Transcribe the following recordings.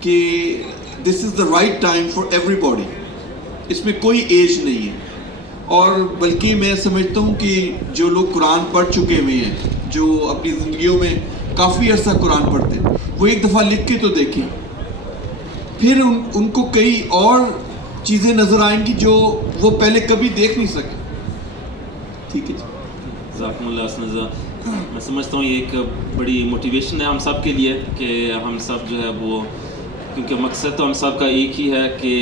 کہ this is the right time for everybody, اس میں کوئی ایج نہیں ہے. اور بلکہ میں سمجھتا ہوں کہ جو لوگ قرآن پڑھ چکے ہوئے ہیں، جو اپنی زندگیوں میں کافی عرصہ قرآن پڑھتے ہیں، وہ ایک دفعہ لکھ کے تو دیکھیں، پھر ان کو کئی اور چیزیں نظر آئیں گی جو وہ پہلے کبھی دیکھ نہیں سکے. ٹھیک ہے جی. جزاکم اللہ اسنذہ. میں سمجھتا ہوں یہ ایک بڑی موٹیویشن ہے ہم سب کے لیے کہ ہم سب جو ہے وہ، کیونکہ مقصد تو ہم سب کا ایک ہی ہے کہ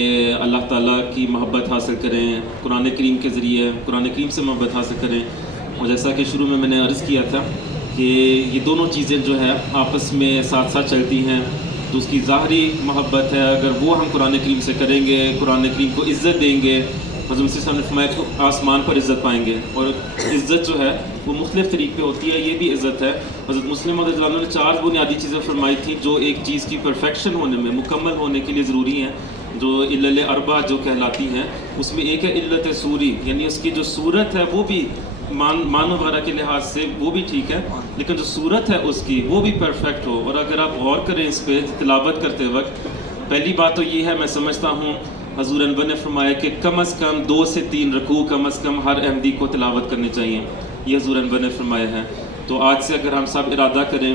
اللہ تعالیٰ کی محبت حاصل کریں، قرآن کریم کے ذریعے قرآن کریم سے محبت حاصل کریں. اور جیسا کہ شروع میں نے عرض کیا تھا کہ یہ دونوں چیزیں جو ہے آپس میں ساتھ ساتھ چلتی ہیں. تو اس کی ظاہری محبت ہے، اگر وہ ہم قرآن کریم سے کریں گے، قرآن کریم کو عزت دیں گے، حضرت مسیح صاحب نے فرمایا کہ آسمان پر عزت پائیں گے. اور عزت جو ہے وہ مختلف طریقے ہوتی ہے، یہ بھی عزت ہے. حضرت مسلم رضی اللہ عنہ نے 4 بنیادی چیزیں فرمائی تھیں جو ایک چیز کی پرفیکشن ہونے میں، مکمل ہونے کے لیے ضروری ہیں، جو علل اربع جو کہلاتی ہیں. اس میں ایک ہے علت صوری، یعنی اس کی جو صورت ہے وہ بھی مان وغیرہ کے لحاظ سے وہ بھی ٹھیک ہے، لیکن جو صورت ہے اس کی وہ بھی پرفیکٹ ہو. اور اگر آپ غور کریں اس پہ تلاوت کرتے وقت، پہلی بات تو یہ ہے، میں سمجھتا ہوں حضور انور نے فرمایا کہ کم از کم 2 سے 3 رکوع کم از کم ہر احمدی کو تلاوت کرنی چاہیے. یہ حضور انور نے فرمایا ہے. تو آج سے اگر ہم سب ارادہ کریں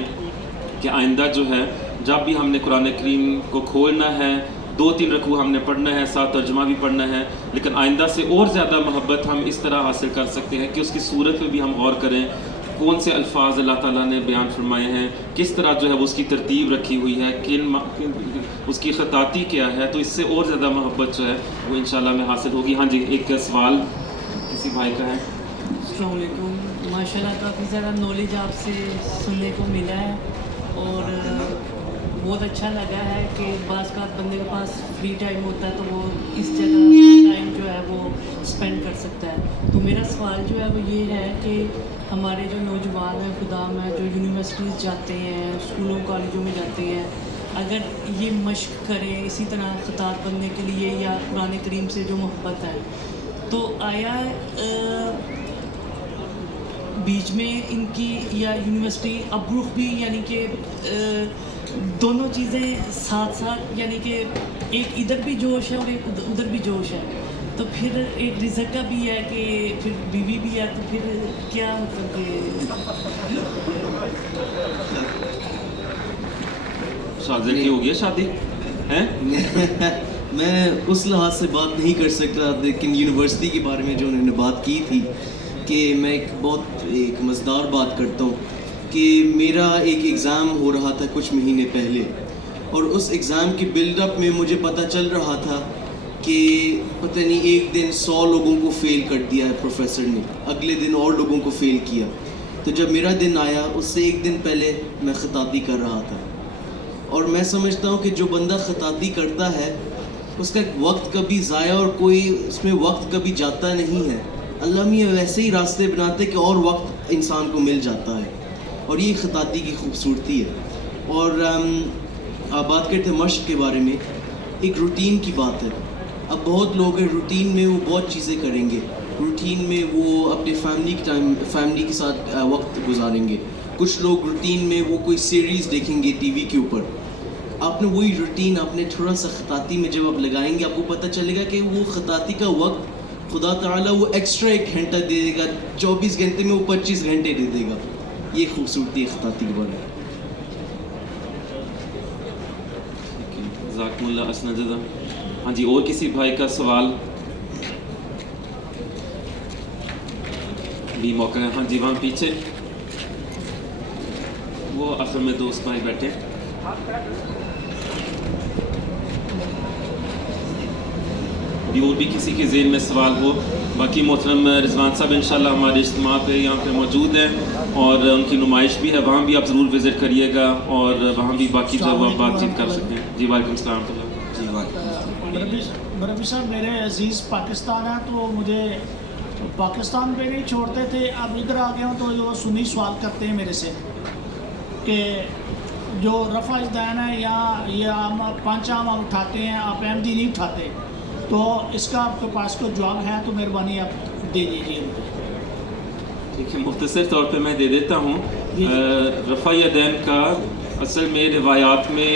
کہ آئندہ جو ہے جب بھی ہم نے قرآن کریم کو کھولنا ہے 2-3 رکوع ہم نے پڑھنا ہے، ساتھ ترجمہ بھی پڑھنا ہے، لیکن آئندہ سے اور زیادہ محبت ہم اس طرح حاصل کر سکتے ہیں کہ اس کی صورت پہ بھی ہم غور کریں، کون سے الفاظ اللہ تعالیٰ نے بیان فرمائے ہیں، کس طرح جو ہے وہ اس کی ترتیب رکھی ہوئی ہے، اس کی خطاطی کیا ہے. تو اس سے اور زیادہ محبت جو ہے وہ انشاءاللہ میں حاصل ہوگی. ہاں جی، ایک سوال کسی بھائی کا ہے. السلام علیکم. ماشاءاللہ کافی زیادہ نالج آپ سے سننے کو ملا ہے، اور بہت اچھا لگا ہے کہ بعض کا بندے کے پاس فری ٹائم ہوتا ہے تو وہ اس جگہ ٹائم جو ہے وہ اسپینڈ کر سکتا ہے. تو میرا سوال جو ہے وہ یہ ہے کہ ہمارے جو نوجوان ہیں، خدام ہیں، جو یونیورسٹیز جاتے ہیں، اسکولوں کالجوں میں جاتے ہیں، اگر یہ مشق کریں اسی طرح خطاط بننے کے لیے یا قرآن کریم سے جو محبت ہے، تو آیا بیچ میں ان کی یا یونیورسٹی ابروف بھی، یعنی کہ دونوں چیزیں ساتھ ساتھ، یعنی کہ ایک ادھر بھی جوش ہے اور ایک ادھر بھی جوش ہے، تو پھر ایک رزق کا بھی ہے کہ پھر بیوی بھی ہے، تو پھر کیا مطلب کہ شادی کی ہو گئی شادی ہے؟ میں اس لحاظ سے بات نہیں کر سکتا، لیکن یونیورسٹی کے بارے میں جو انہوں نے بات کی تھی، کہ میں ایک مزیدار بات کرتا ہوں کہ میرا ایک ایگزام ہو رہا تھا کچھ مہینے پہلے، اور اس ایگزام کی بلڈ اپ میں مجھے پتہ چل رہا تھا کہ پتہ نہیں ایک دن 100 لوگوں کو فیل کر دیا ہے پروفیسر نے، اگلے دن اور لوگوں کو فیل کیا. تو جب میرا دن آیا اس سے ایک دن پہلے میں خطاطی کر رہا تھا، اور میں سمجھتا ہوں کہ جو بندہ خطاطی کرتا ہے اس کا وقت کبھی ضائع اور کوئی اس میں وقت کبھی جاتا نہیں ہے. اللہ میاں ویسے ہی راستے بناتے کہ اور وقت انسان کو مل جاتا ہے، اور یہ خطاطی کی خوبصورتی ہے. اور آپ بات کرتے ہیں مشق کے بارے میں، ایک روٹین کی بات ہے. اب بہت لوگ ہیں روٹین میں وہ بہت چیزیں کریں گے، روٹین میں وہ اپنے فیملی کے ساتھ وقت گزاریں گے. کچھ لوگ روٹین میں وہ کوئی سیریز دیکھیں گے ٹی وی کے اوپر. آپ نے وہی روٹین آپ نے تھوڑا سا خطاطی میں جب آپ لگائیں گے، آپ کو پتہ چلے گا کہ وہ خطاطی کا وقت خدا تعالیٰ وہ ایکسٹرا 1 گھنٹہ دے دے گا، 24 گھنٹے میں وہ 25 گھنٹے دے دے گا. یہ خوبصورتی ہے خطاطی کے بارے میں. جزاکم اللہ اسنذہ. ہاں جی، اور کسی بھائی کا سوال بھی موقع ہے؟ ہاں جی، وہاں پیچھے وہ آخر میں دوست بھائی بیٹھے. اور بھی کسی کے ذہن میں سوال ہو؟ باقی محترم رضوان صاحب انشاءاللہ ہمارے اجتماع پہ یہاں پہ موجود ہیں، اور ان کی نمائش بھی ہے، وہاں بھی آپ ضرور وزٹ کریے گا، اور وہاں بھی باقی جو آپ بات چیت کر سکتے ہیں. جی وعلیکم السلام. جی مربی صاحب، میرے عزیز پاکستان ہے تو مجھے پاکستان پہ نہیں چھوڑتے تھے، اب ادھر آ گیا ہوں تو جو سنی سوال کرتے ہیں میرے سے کہ جو رفع دین ہے یا یہ عام 5 عام آپ اٹھاتے ہیں، آپ احمدی نہیں اٹھاتے، تو اس کا آپ کے پاس کوئی جواب ہے تو مہربانی آپ دے دیجیے. ٹھیک ہے، مختصر طور پہ میں دے دیتا ہوں. رفع دین کا اصل میں روایات میں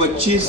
25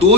2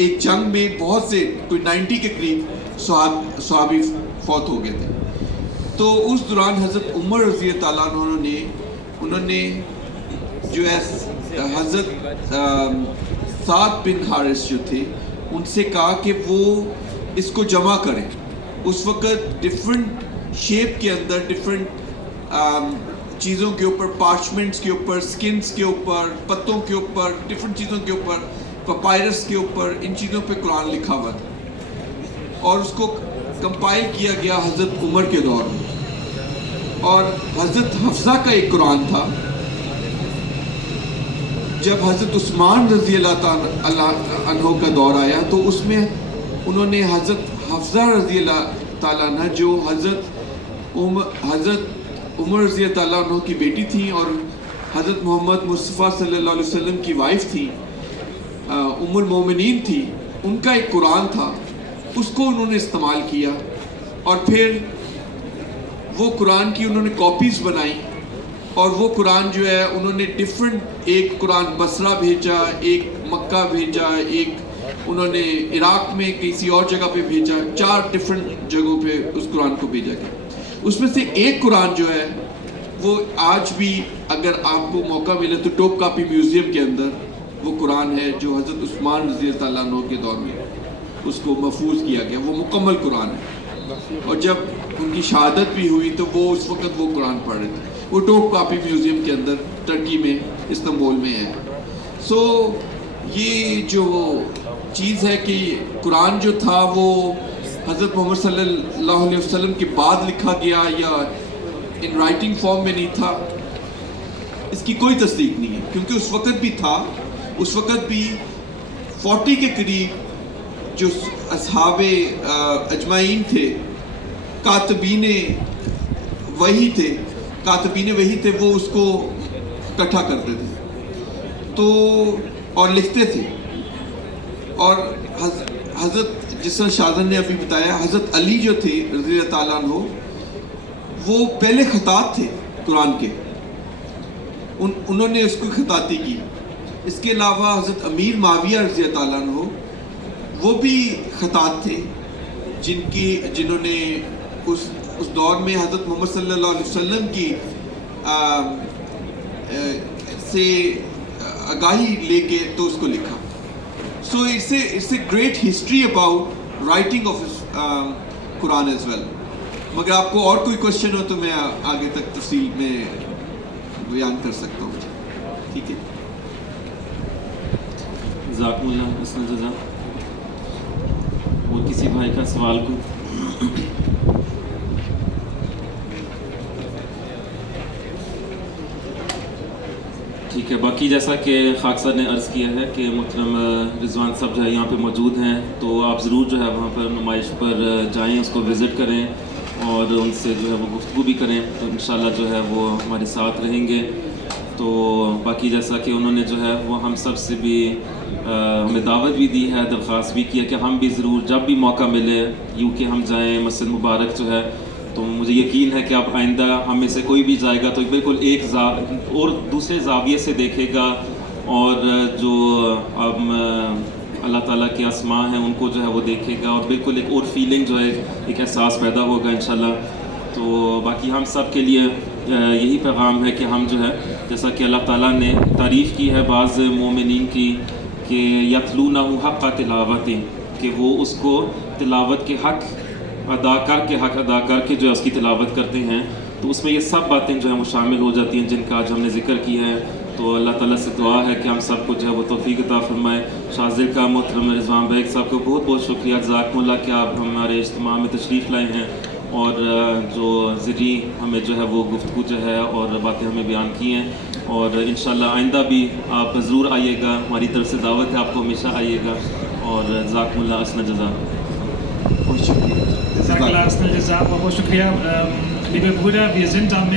ایک جنگ میں بہت سے کوئی 90 کے قریب صحابی فوت ہو گئے تھے. تو اس دوران حضرت عمر رضی تعالیٰ عنہ انہوں نے جو ہے حضرت سعد بن حارث جو تھے ان سے کہا کہ وہ اس کو جمع کریں. اس وقت ڈفرینٹ شیپ کے اندر ڈفرینٹ چیزوں کے اوپر، پارچمنٹس کے اوپر، سکنس کے اوپر، پتوں کے اوپر، ڈفرینٹ چیزوں کے اوپر، پپائرس کے اوپر، ان چیزوں پہ قرآن لکھا ہوا تھا اور اس کو کمپائل کیا گیا حضرت عمر کے دور میں. اور حضرت حفصہ کا ایک قرآن تھا. جب حضرت عثمان رضی اللہ عنہ کا دور آیا تو اس میں انہوں نے حضرت حفصہ رضی اللہ تعالیٰ عنہ جو حضرت عمر رضی تعالیٰ عنہ کی بیٹی تھیں اور حضرت محمد مصطفیٰ صلی اللہ علیہ وسلم کی وائف تھی، ام المومنین تھی، ان کا ایک قرآن تھا، اس کو انہوں نے استعمال کیا اور پھر وہ قرآن کی انہوں نے کاپیز بنائی اور وہ قرآن جو ہے انہوں نے ڈفرینٹ، ایک قرآن بصرہ بھیجا، ایک مکہ بھیجا، ایک انہوں نے عراق میں کسی اور جگہ پہ بھیجا، 4 ڈفرینٹ جگہوں پہ اس قرآن کو بھیجا گیا. اس میں سے ایک قرآن جو ہے وہ آج بھی اگر آپ کو موقع ملے تو ٹوپ کاپی میوزیم کے اندر وہ قرآن ہے جو حضرت عثمان رضی اللہ عنہ کے دور میں اس کو محفوظ کیا گیا. وہ مکمل قرآن ہے اور جب ان کی شہادت بھی ہوئی تو وہ اس وقت وہ قرآن پڑھ رہے تھے. وہ ٹوپ کاپی میوزیم کے اندر ترکی میں استنبول میں ہے. سو یہ جو چیز ہے کہ قرآن جو تھا وہ حضرت محمد صلی اللہ علیہ وسلم کے بعد لکھا گیا یا ان رائٹنگ فارم میں نہیں تھا، اس کی کوئی تصدیق نہیں ہے کیونکہ اس وقت بھی تھا. اس وقت بھی 40 کے قریب جو اصحاب اجمعین تھے، کاتبین وحی تھے، وہ اس کو اکٹھا کرتے تھے تو اور لکھتے تھے. اور حضرت جس طرح شاذن نے ابھی بتایا، حضرت علی جو تھے رضی اللہ تعالیٰ عنہ وہ پہلے خطاط تھے قرآن کے، انہوں نے اس کو خطاطی کی. اس کے علاوہ حضرت امیر معاویہ رضی اللہ تعالیٰ عنہ وہ بھی خطاط تھے جنہوں نے اس دور میں حضرت محمد صلی اللہ علیہ وسلم کی سے آگاہی لے کے تو اس کو لکھا. So it's a great history about writing of Quran as well. مگر آپ کو اور کوئی کوشچن ہو تو میں آگے تک تفصیل میں بیان کر سکتا ہوں. ٹھیک ہے، جزاکم اللہ حسن جزا. اور کسی بھائی کا سوال کو؟ ٹھیک ہے. باقی جیسا کہ خاک صاحب نے عرض کیا ہے کہ محترم رضوان صاحب جو ہے یہاں پہ موجود ہیں تو آپ ضرور جو ہے وہاں پر نمائش پر جائیں، اس کو وزٹ کریں اور ان سے جو ہے وہ گفتگو بھی کریں تو انشاءاللہ جو ہے وہ ہمارے ساتھ رہیں گے. تو باقی جیسا کہ انہوں نے جو ہے وہ ہم سب سے بھی ہمیں دعوت بھی دی ہے، درخواست بھی کیا کہ ہم بھی ضرور جب بھی موقع ملے یوں کہ ہم جائیں مسجد مبارک جو ہے. تو مجھے یقین ہے کہ اب آئندہ ہم میں سے کوئی بھی جائے گا تو بالکل ایک اور دوسرے زاویے سے دیکھے گا اور جو اب اللہ تعالیٰ کے اسماء ہیں ان کو جو ہے وہ دیکھے گا اور بالکل ایک اور فیلنگ جو ہے ایک احساس پیدا ہوگا انشاءاللہ. تو باقی ہم سب کے لیے یہی پیغام ہے کہ ہم جو ہے جیسا کہ اللہ تعالیٰ نے تعریف کی ہے بعض مومنین کی کہ یتلونہ حق تلاوت، کہ وہ اس کو تلاوت کے حق ادا کر کے جو ہے اس کی تلاوت کرتے ہیں. تو اس میں یہ سب باتیں جو ہیں وہ شامل ہو جاتی ہیں جن کا آج ہم نے ذکر کیا ہے. تو اللہ تعالیٰ سے دعا ہے کہ ہم سب کو جو ہے وہ توفیق عطا فرمائے. شاذر کا محترم رضوان بیگ صاحب کو بہت بہت شکریہ، جزاکم اللہ کہ آپ ہمارے اجتماع میں تشریف لائے ہیں اور جو ذریعے ہمیں جو ہے وہ گفتگو جو ہے اور باتیں ہمیں بیان کی ہیں. اور انشاءاللہ آئندہ بھی آپ ضرور آئیے گا، ہماری طرف سے دعوت ہے، آپ کو ہمیشہ آئیے گا. اور جزاکم اللہ حسن جزا. بہت شکریہ. Danke, Lars, ne, das ist aber schon schwer. Liebe Brüder, wir sind damit